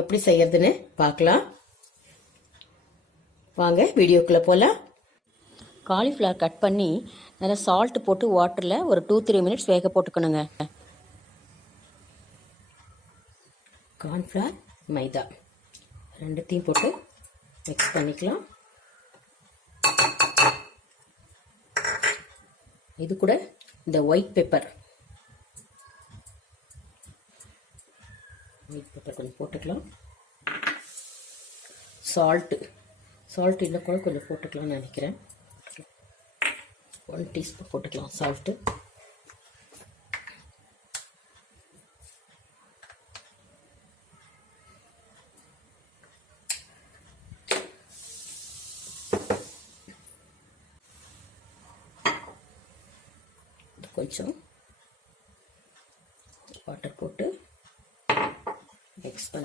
எப்படி செய்யறதுன்னு பார்க்கலாம் வாங்க வீடியோக்குள்ளே போகலாம். காலிஃப்ளவர் கட் பண்ணி நல்லா சால்ட் போட்டு வாட்டரில் ஒரு 2-3 மினிட்ஸ் வேக போட்டுக்கணுங்க. கார்ன்ஃப்ளவர் மைதா ரெண்டுத்தையும் போட்டு மிக்ஸ் பண்ணிக்கலாம். இது கூட இந்த ஒயிட் பெப்பர் கொஞ்சம் போட்டுக்கலாம். சால்ட் இன்னும் கூட கொஞ்சம் போட்டுக்கலாம்னு நினைக்கிறேன். 1 டீஸ்பூன் போட்டுக்கலாம் சால்ட்டு. கொஞ்சம் வாட்டர் போட்டு மிக்ஸ் பண்ணி